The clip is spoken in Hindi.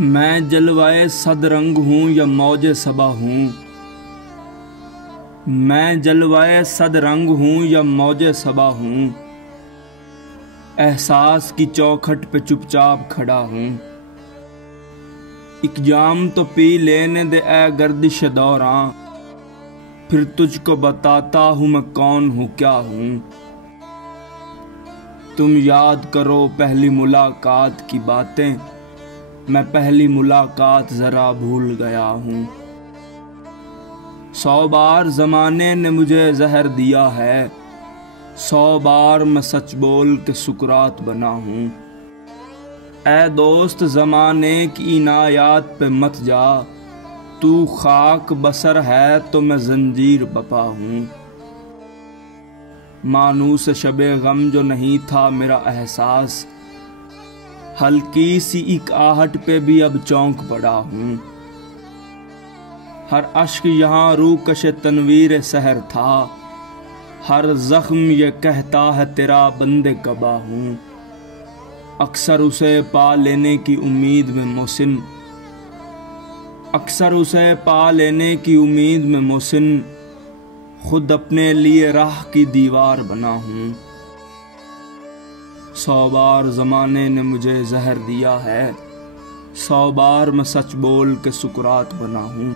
मैं जलवाए सदरंग हूँ या मौजे सबा हूँ। मैं जलवाए सदरंग हूँ या मौजे सबा हूँ। एहसास की चौखट पे चुपचाप खड़ा हूँ। एक जाम तो पी लेने दे ए गर्दिश दौरां, फिर तुझको बताता हूँ मैं कौन हूँ क्या हूँ। तुम याद करो पहली मुलाकात की बातें, मैं पहली मुलाकात जरा भूल गया हूँ। 100 बार जमाने ने मुझे जहर दिया है, 100 बार मैं सच बोल के सुकरात बना हूँ। ऐ दोस्त ज़माने की इनायात पे मत जा, तू खाक बसर है तो मैं जंजीर बपा हूँ। मानूस शबे गम जो नहीं था मेरा एहसास, हल्की सी एक आहट पे भी अब चौंक पड़ा हूँ। हर अश्क यहाँ रूकश तनवीर सहर था, हर जख्म ये कहता है तेरा बंदे कबा हूँ। अक्सर उसे पा लेने की उम्मीद में मोहसिन, अक्सर उसे पा लेने की उम्मीद में मोहसिन, खुद अपने लिए राह की दीवार बना हूँ। 100 बार ज़माने ने मुझे जहर दिया है, 100 बार मैं सच बोल के सुकरात बना हूँ।